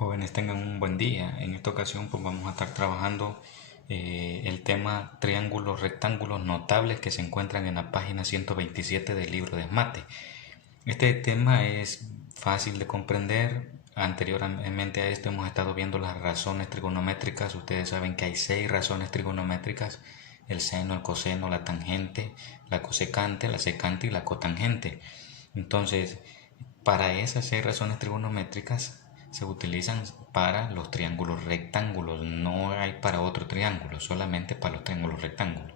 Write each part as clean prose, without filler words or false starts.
Jóvenes, tengan un buen día. En esta ocasión pues vamos a estar trabajando el tema triángulos rectángulos notables que se encuentran en la página 127 del libro de Mate. Este tema es fácil de comprender. Anteriormente a esto hemos estado viendo las razones trigonométricas. Ustedes saben que hay 6 razones trigonométricas: el seno, el coseno, la tangente, la cosecante, la secante y la cotangente. Entonces, para esas 6 razones trigonométricas se utilizan para los triángulos rectángulos, no hay para otro triángulo, solamente para los triángulos rectángulos.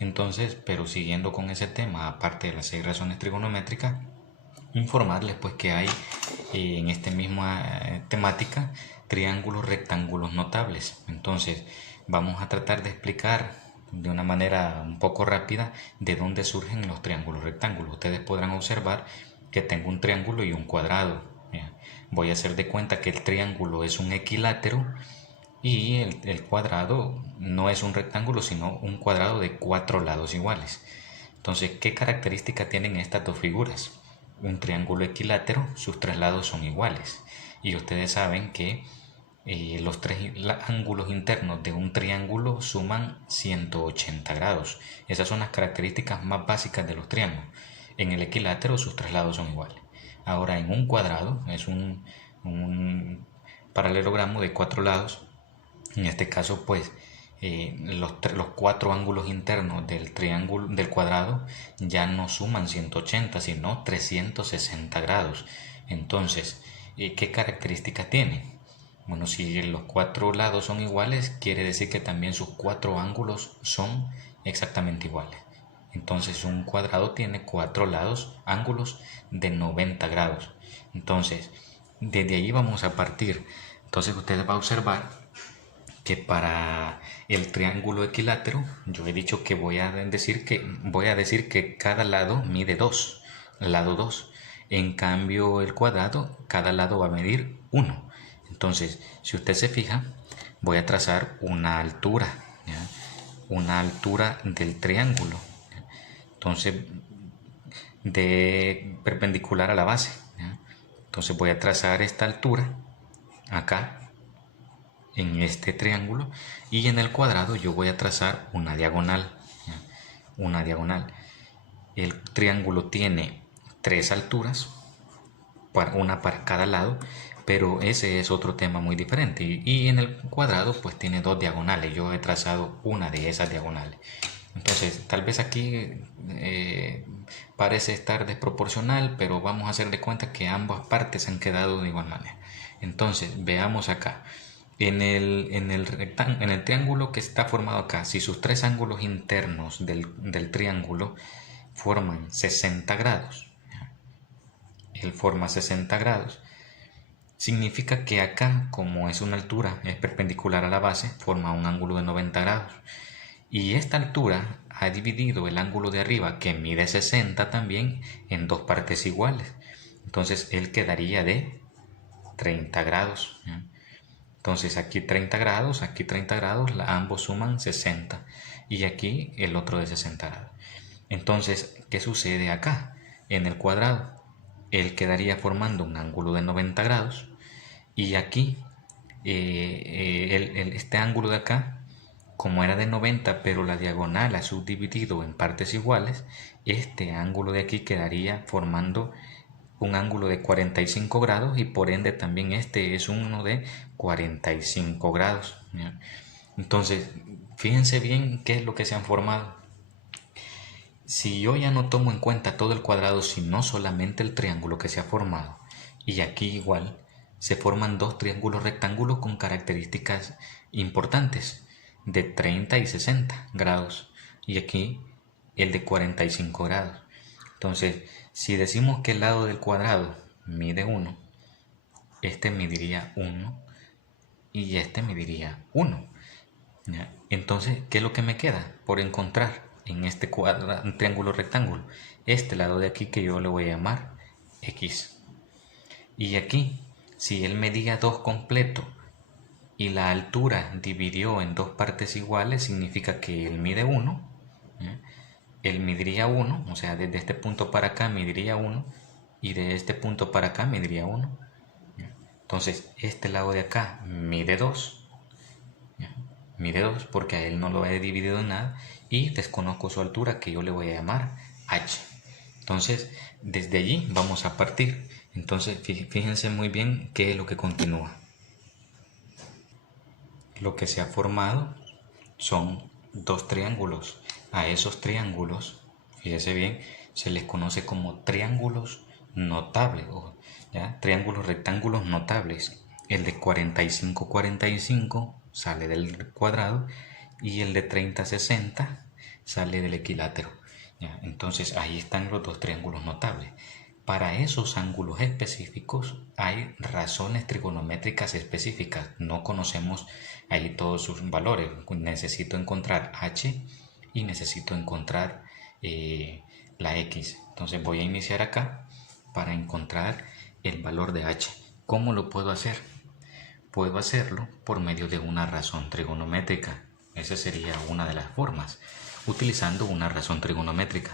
Entonces, pero siguiendo con ese tema, aparte de las 6 razones trigonométricas, informarles pues que hay en esta misma temática triángulos rectángulos notables. Entonces, vamos a tratar de explicar de una manera un poco rápida de dónde surgen los triángulos rectángulos. Ustedes podrán observar que tengo un triángulo y un cuadrado. Voy a hacer de cuenta que el triángulo es un equilátero y el cuadrado no es un rectángulo, sino un cuadrado de 4 lados iguales. Entonces, ¿qué características tienen estas dos figuras? Un triángulo equilátero, sus 3 lados son iguales. Y ustedes saben que los 3 ángulos internos de un triángulo suman 180 grados. Esas son las características más básicas de los triángulos. En el equilátero sus 3 lados son iguales. Ahora, en un cuadrado es un paralelogramo de 4 lados. En este caso pues los 4 ángulos internos del triángulo del cuadrado ya no suman 180 sino 360 grados. Entonces, ¿qué características tiene? Bueno, si los 4 lados son iguales, quiere decir que también sus 4 ángulos son exactamente iguales. Entonces un cuadrado tiene 4 lados, ángulos de 90 grados. Entonces, desde ahí vamos a partir. Entonces ustedes van a observar que para el triángulo equilátero, yo he dicho que voy a decir que cada lado mide 2, lado 2. En cambio, el cuadrado, cada lado va a medir 1. Entonces, si usted se fija, voy a trazar una altura, ¿ya? Una altura del triángulo. Entonces, de perpendicular a la base, ¿ya? Entonces voy a trazar esta altura acá en este triángulo y en el cuadrado yo voy a trazar una diagonal, ¿ya? Una diagonal. El triángulo tiene 3 alturas, una para cada lado, pero ese es otro tema muy diferente. Y en el cuadrado pues tiene 2 diagonales. Yo he trazado una de esas diagonales. Entonces, tal vez aquí parece estar desproporcional, pero vamos a hacer de cuenta que ambas partes han quedado de igual manera. Entonces, veamos acá. En el triángulo que está formado acá, si sus 3 ángulos internos del triángulo forman 60 grados, él forma 60 grados, significa que acá, como es una altura, es perpendicular a la base, forma un ángulo de 90 grados. Y esta altura ha dividido el ángulo de arriba, que mide 60 también, en 2 partes iguales. Entonces él quedaría de 30 grados. Entonces aquí 30 grados, aquí 30 grados, ambos suman 60. Y aquí el otro de 60 grados. Entonces, ¿qué sucede acá? En el cuadrado, él quedaría formando un ángulo de 90 grados. Y aquí, este ángulo de acá, como era de 90 pero la diagonal ha subdividido en partes iguales, este ángulo de aquí quedaría formando un ángulo de 45 grados y por ende también este es uno de 45 grados. ¿Ya? Entonces, fíjense bien qué es lo que se han formado. Si yo ya no tomo en cuenta todo el cuadrado, sino solamente el triángulo que se ha formado, y aquí igual, se forman 2 triángulos rectángulos con características importantes de 30 y 60 grados y aquí el de 45 grados. Entonces, si decimos que el lado del cuadrado mide 1, este mediría 1 y este mediría 1. ¿Ya? Entonces, ¿qué es lo que me queda por encontrar en este triángulo rectángulo? Este lado de aquí que yo le voy a llamar X. Y aquí, si él medía 2 completo y la altura dividió en 2 partes iguales, significa que él mide 1. ¿Ya? Él mediría 1, o sea, desde este punto para acá mediría 1 y de este punto para acá mediría 1. Entonces, este lado de acá mide 2. Mide 2 porque a él no lo he dividido en nada. Y desconozco su altura, que yo le voy a llamar h. Entonces, desde allí vamos a partir. Entonces, fíjense muy bien qué es lo que continúa. Lo que se ha formado son dos triángulos. A esos triángulos, fíjense bien, se les conoce como triángulos notables, ¿ya? Triángulos rectángulos notables. El de 45-45 sale del cuadrado y el de 30-60 sale del equilátero, ¿ya? Entonces ahí están los dos triángulos notables. Para esos ángulos específicos hay razones trigonométricas específicas. No conocemos ahí todos sus valores. Necesito encontrar h y necesito encontrar la x. Entonces voy a iniciar acá para encontrar el valor de h. ¿Cómo lo puedo hacer? Puedo hacerlo por medio de una razón trigonométrica. Esa sería una de las formas, utilizando una razón trigonométrica.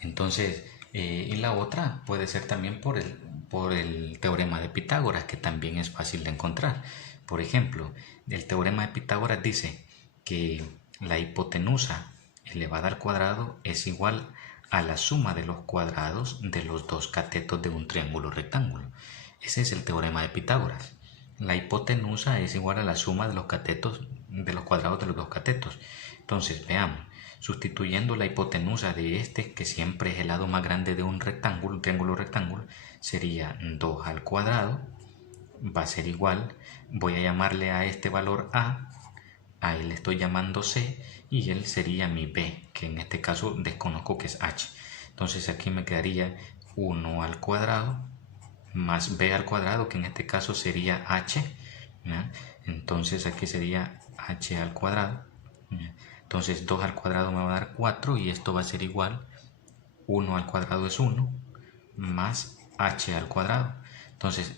Entonces, y la otra puede ser también por el teorema de Pitágoras, que también es fácil de encontrar. Por ejemplo, el teorema de Pitágoras dice que la hipotenusa elevada al cuadrado es igual a la suma de los cuadrados de los dos catetos de un triángulo rectángulo. Ese es el teorema de Pitágoras. La hipotenusa es igual a la suma de los catetos de los cuadrados de los dos catetos. Entonces, veamos. Sustituyendo la hipotenusa de este, que siempre es el lado más grande de un rectángulo, un triángulo rectángulo, sería 2 al cuadrado, va a ser igual, voy a llamarle a este valor A él le estoy llamando C, y él sería mi B, que en este caso desconozco que es H. Entonces aquí me quedaría 1 al cuadrado más B al cuadrado, que en este caso sería H, ¿ya? Entonces aquí sería H al cuadrado, ¿ya? Entonces 2 al cuadrado me va a dar 4 y esto va a ser igual, 1 al cuadrado es 1, más h al cuadrado. Entonces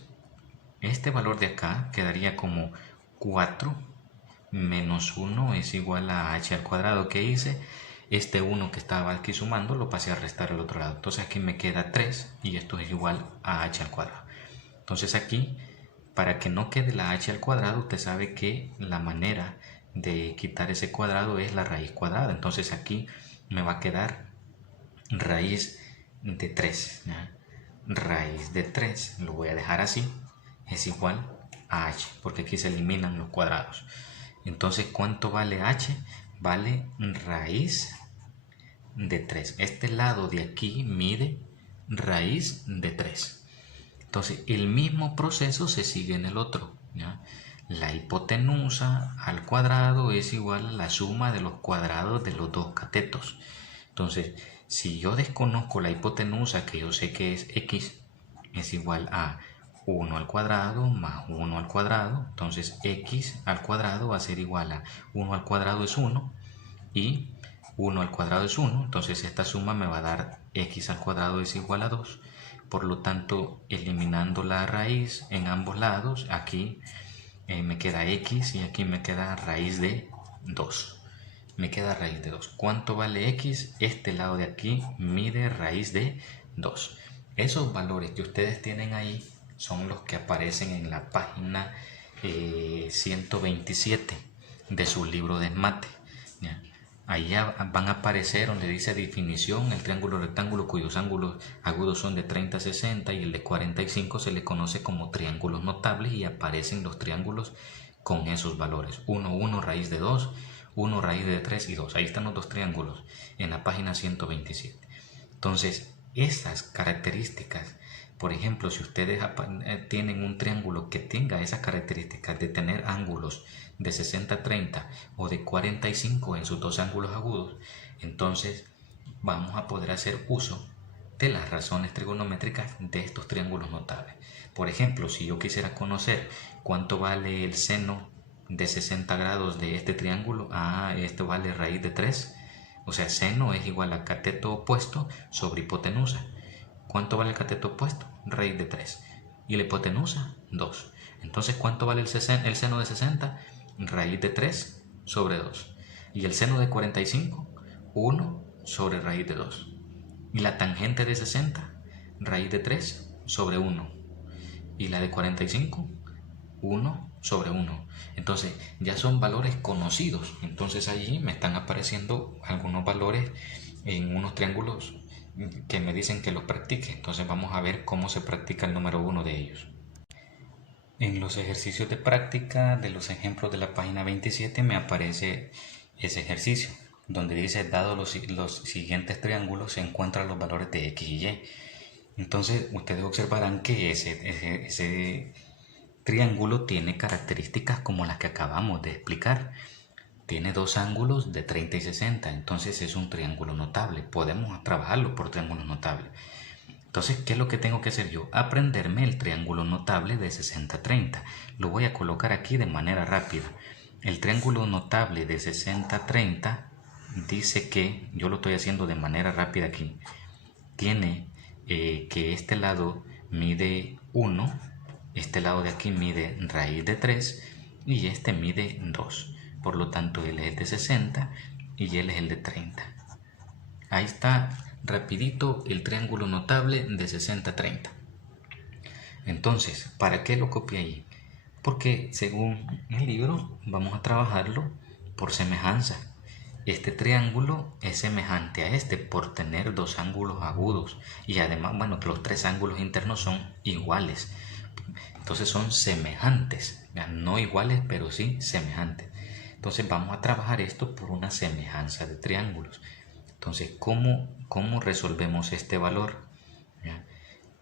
este valor de acá quedaría como 4 menos 1 es igual a h al cuadrado. ¿Qué hice? Este 1 que estaba aquí sumando lo pasé a restar al otro lado. Entonces aquí me queda 3 y esto es igual a h al cuadrado. Entonces aquí, para que no quede la h al cuadrado, usted sabe que la manera de quitar ese cuadrado es la raíz cuadrada. Entonces aquí me va a quedar raíz de 3, ¿ya? Raíz de 3, lo voy a dejar así, es igual a h, porque aquí se eliminan los cuadrados. Entonces, ¿cuánto vale h? Vale raíz de 3. Este lado de aquí mide raíz de 3. Entonces, el mismo proceso se sigue en el otro, ¿ya? La hipotenusa al cuadrado es igual a la suma de los cuadrados de los dos catetos. Entonces, si yo desconozco la hipotenusa, que yo sé que es x, es igual a 1 al cuadrado más 1 al cuadrado. Entonces, x al cuadrado va a ser igual a 1 al cuadrado es 1 y 1 al cuadrado es 1. Entonces, esta suma me va a dar x al cuadrado es igual a 2. Por lo tanto, eliminando la raíz en ambos lados, aquí me queda x y aquí me queda raíz de 2. Me queda raíz de 2. ¿Cuánto vale x? Este lado de aquí mide raíz de 2. Esos valores que ustedes tienen ahí son los que aparecen en la página 127 de su libro de mate, ¿ya? Ahí van a aparecer donde dice definición, el triángulo rectángulo cuyos ángulos agudos son de 30-60 y el de 45 se le conoce como triángulos notables, y aparecen los triángulos con esos valores. 1, 1, raíz de 2, 1, raíz de 3 y 2. Ahí están los dos triángulos en la página 127. Entonces, esas características, por ejemplo, si ustedes tienen un triángulo que tenga esas características de tener ángulos de 60-30 o de 45 en sus dos ángulos agudos, entonces vamos a poder hacer uso de las razones trigonométricas de estos triángulos notables. Por ejemplo, si yo quisiera conocer cuánto vale el seno de 60 grados de este triángulo, esto vale raíz de 3, o sea, seno es igual a cateto opuesto sobre hipotenusa. ¿Cuánto vale el cateto opuesto? Raíz de 3. Y la hipotenusa, 2. Entonces, ¿cuánto vale el seno de 60? Raíz de 3 sobre 2. Y el seno de 45, 1 sobre raíz de 2. Y la tangente de 60, raíz de 3 sobre 1. Y la de 45, 1 sobre 1. Entonces ya son valores conocidos. Entonces allí me están apareciendo algunos valores en unos triángulos que me dicen que los practique. Entonces vamos a ver cómo se practica el número 1 de ellos. En los ejercicios de práctica de los ejemplos de la página 27 me aparece ese ejercicio donde dice: dado los siguientes triángulos se encuentran los valores de x y y. Entonces ustedes observarán que ese triángulo tiene características como las que acabamos de explicar. Tiene dos ángulos de 30 y 60, entonces es un triángulo notable. Podemos trabajarlo por triángulo notable. Entonces, ¿qué es lo que tengo que hacer yo? Aprenderme el triángulo notable de 60-30. Lo voy a colocar aquí de manera rápida. El triángulo notable de 60-30 dice que, yo lo estoy haciendo de manera rápida aquí, tiene que este lado mide 1, este lado de aquí mide raíz de 3 y este mide 2. Por lo tanto, él es el de 60 y él es el de 30. Ahí está rapidito el triángulo notable de 60-30. Entonces, ¿para qué lo copié ahí? Porque según el libro vamos a trabajarlo por semejanza. Este triángulo es semejante a este por tener dos ángulos agudos y además, bueno, los tres ángulos internos son iguales. Entonces son semejantes, no iguales, pero sí semejantes. Entonces vamos a trabajar esto por una semejanza de triángulos. Entonces, ¿cómo resolvemos este valor? ¿Ya?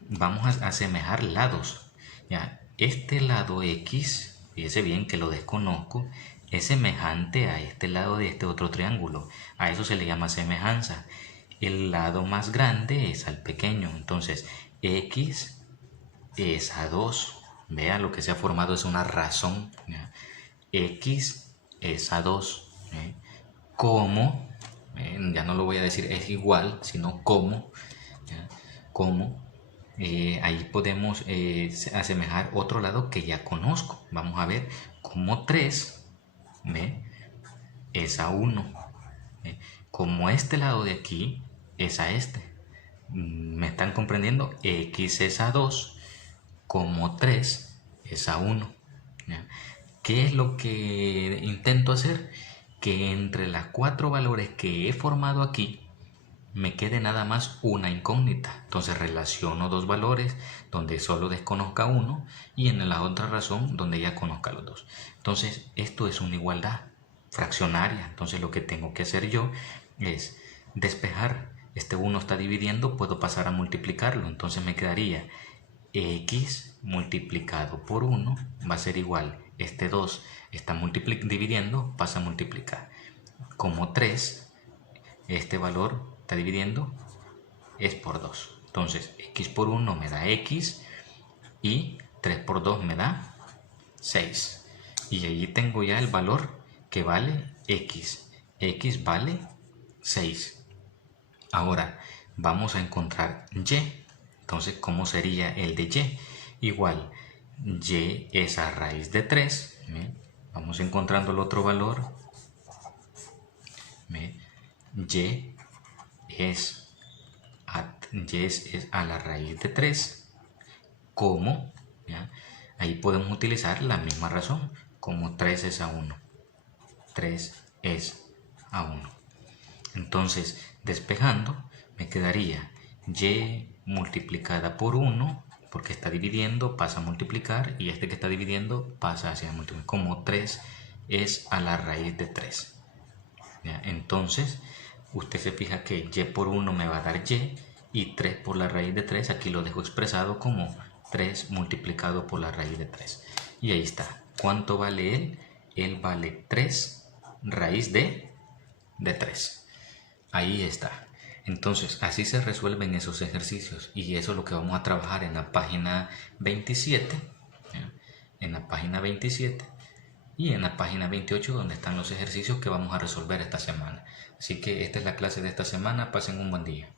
Vamos a asemejar lados. ¿Ya? Este lado X, fíjese bien que lo desconozco, es semejante a este lado de este otro triángulo. A eso se le llama semejanza. El lado más grande es al pequeño. Entonces, X es a 2. Vea, lo que se ha formado es una razón. ¿Ya? X es a 2. Como, ya no lo voy a decir es igual, sino como. ¿Ya? Como. Ahí podemos asemejar otro lado que ya conozco. Vamos a ver como 3 es a 1. Como este lado de aquí es a este. ¿Me están comprendiendo? X es a 2, como 3 es a 1. ¿Ya? ¿Qué es lo que intento hacer? Que entre los 4 valores que he formado aquí me quede nada más una incógnita. Entonces relaciono dos valores donde solo desconozca uno y en la otra razón donde ya conozca los dos. Entonces esto es una igualdad fraccionaria. Entonces lo que tengo que hacer yo es despejar. Este 1 está dividiendo, puedo pasar a multiplicarlo. Entonces me quedaría x multiplicado por 1 va a ser igual. Este 2 está dividiendo, pasa a multiplicar. Como 3, este valor está dividiendo, es por 2. Entonces, x por 1 me da x y 3 por 2 me da 6. Y allí tengo ya el valor que vale x. X vale 6. Ahora, vamos a encontrar y. Entonces, ¿cómo sería el de y? Igual, y es a raíz de 3. Vamos encontrando el otro valor. Y es a la raíz de 3. Como, ¿ya? Ahí podemos utilizar la misma razón. Como 3 es a 1. 3 es a 1. Entonces, despejando, me quedaría y multiplicada por 1, porque está dividiendo, pasa a multiplicar, y este que está dividiendo pasa hacia multiplicar. Como 3 es a la raíz de 3. ¿Ya? Entonces, usted se fija que y por 1 me va a dar y 3 por la raíz de 3, aquí lo dejo expresado como 3 multiplicado por la raíz de 3. Y ahí está. ¿Cuánto vale él? Él vale 3 raíz de 3. Ahí está. Entonces, así se resuelven esos ejercicios y eso es lo que vamos a trabajar en la página 27, ¿ya? En la página 27 y en la página 28 donde están los ejercicios que vamos a resolver esta semana. Así que esta es la clase de esta semana. Pasen un buen día.